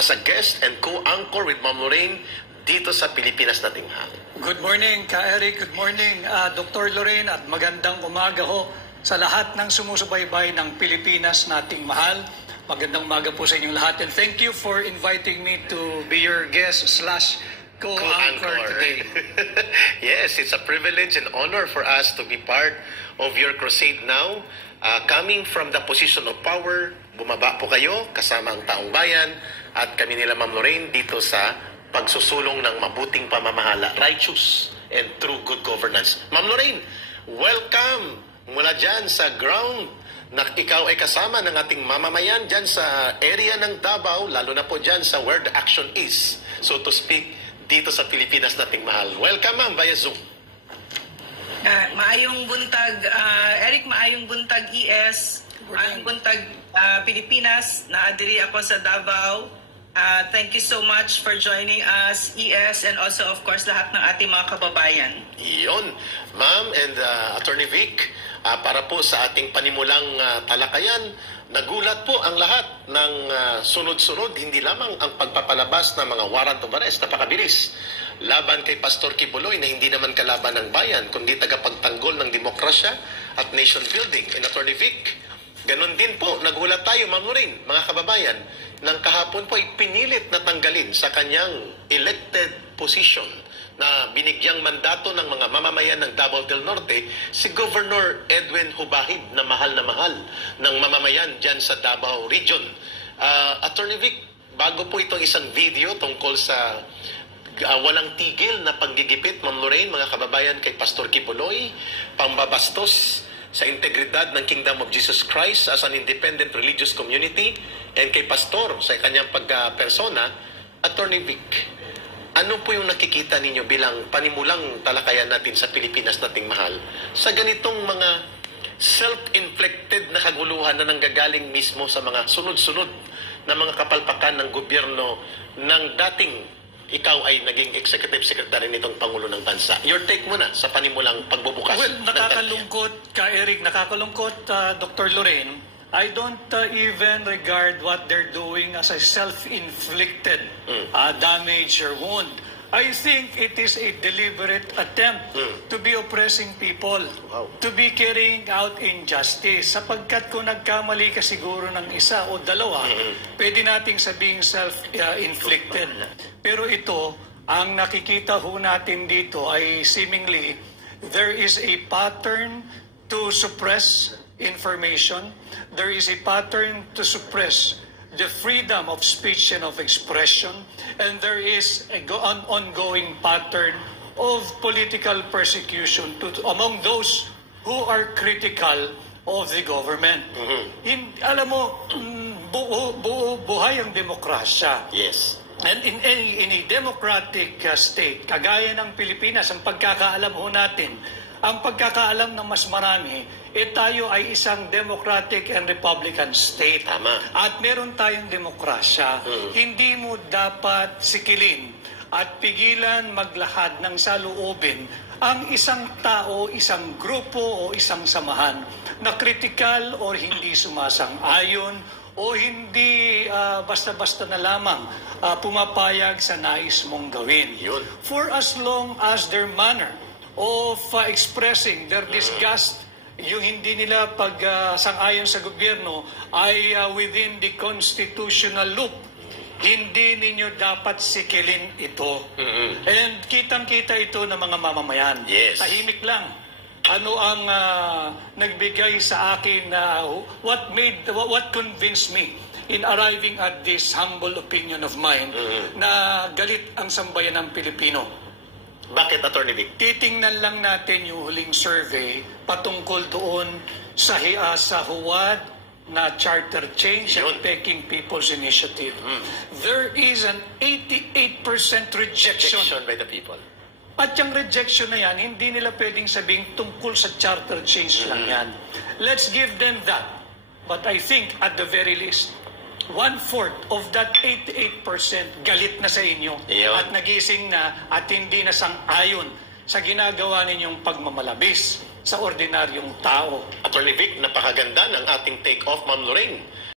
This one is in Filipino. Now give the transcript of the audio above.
as a guest and co-anchor with Ma'am Lorraine dito sa Pilipinas Nating Mahal. Good morning, Ka-Eric. Good morning, Dr. Lorraine, at magandang umaga ho sa lahat ng sumusubaybay ng Pilipinas Nating Mahal. Magandang umaga po sa inyong lahat, and thank you for inviting me to be your guest / co-anchor today. Yes, it's a privilege and honor for us to be part of your crusade now. Coming from the position of power, bumaba po kayo kasama ang taong bayan at kami nila Ma'am Lorraine dito sa pagsusulong ng mabuting pamamahala, righteous and true good governance. Ma'am Lorraine, welcome mula dyan sa ground na ikaw ay kasama ng ating mamamayan dyan sa area ng Davao, lalo na po dyan sa where the action is, so to speak, dito sa Pilipinas Nating Mahal. Welcome, ma'am, via Zoom. Maayong buntag, Eric, maayong buntag ES, maayong buntag Pilipinas, naadiri ako sa Davao. Thank you so much for joining us, ES, and also, of course, lahat ng ating mga kababayan. Iyon, ma'am, and Attorney Vic, para po sa ating panimulang talakayan, nagulat po ang lahat ng sunod-sunod, hindi lamang ang pagpapalabas ng mga warrant of arrest, napakabilis, laban kay Pastor Kibuloy na hindi naman kalaban ng bayan, kundi tagapagtanggol ng demokrasya at nation building. And Attorney Vic, ganun din po, nagulat tayo, Ma'am Lorraine, mga kababayan, nang kahapon po ay pinilit na tanggalin sa kanyang elected position na binigyang mandato ng mga mamamayan ng Davao del Norte, si Governor Edwin Hubahib na mahal ng mamamayan dyan sa Davao Region. Attorney Vic, bago po itong isang video tungkol sa walang tigil na panggigipit, Ma'am Lorraine, mga kababayan, kay Pastor Kibuloy, pambabastos sa integridad ng Kingdom of Jesus Christ as an independent religious community, and kay Pastor sa kanyang pagka-persona, Attorney Vic, ano po yung nakikita ninyo bilang panimulang talakayan natin sa Pilipinas Nating Mahal sa ganitong mga self-inflicted na kaguluhan na nanggagaling mismo sa mga sunod-sunod na mga kapalpakan ng gobyerno ng dating ikaw ay naging executive secretary nitong Pangulo ng Bansa? Your take muna sa panimulang pagbubukas. Well, nakakalungkot, Ka-Eric, nakakalungkot, Dr. Lorraine. I don't even regard what they're doing as a self-inflicted damage or wound. I think it is a deliberate attempt to be oppressing people, to be carrying out injustice. Sapagkat kung nagkamali ka siguro ng isa o dalawa, pwede nating sabing self-inflicted. Pero ito, ang nakikita ho natin dito ay seemingly there is a pattern to suppress information. There is a pattern to suppress the freedom of speech and of expression, and there is an ongoing pattern of political persecution among those who are critical of the government. Alam mo, buhay ang demokrasya. Yes. And in a democratic state, kagaya ng Pilipinas, ang pagkakaalam ho natin, ang pagkakaalam ng mas marami, tayo ay isang democratic and republican state. Tama. At meron tayong demokrasya. Hindi mo dapat sikilin at pigilan maglahad ng saloobin ang isang tao, isang grupo o isang samahan na kritikal o hindi sumasang-ayon o hindi basta-basta na lamang pumapayag sa nais mong gawin. Yun. For as long as their manner of expressing their disgust, yung hindi nila pag-sang-ayon sa gobyerno ay within the constitutional loop, hindi ninyo dapat sikilin ito. And kitang-kita ito ng mga mamamayan. Yes. Tahimik lang. Ano ang nagbigay sa akin na what convinced me in arriving at this humble opinion of mine na galit ang sambayan ng Pilipino? Bakit, Attorney Vic? Titingnan lang natin yung huling survey patungkol doon sa HUAD na charter change and Peking People's Initiative. There is an 88% rejection by the people. At yung rejection na yan, hindi nila pwedeng sabing tungkol sa charter change lang yan. Let's give them that. But I think at the very least, 1/4 of that 88% galit na sa inyo at nagising na at hindi na sang-ayon sa ginagawa ninyong pagmamalabis sa ordinaryong tao. Attorney Vic, napakaganda ng ating take-off, Ma'am Lorraine.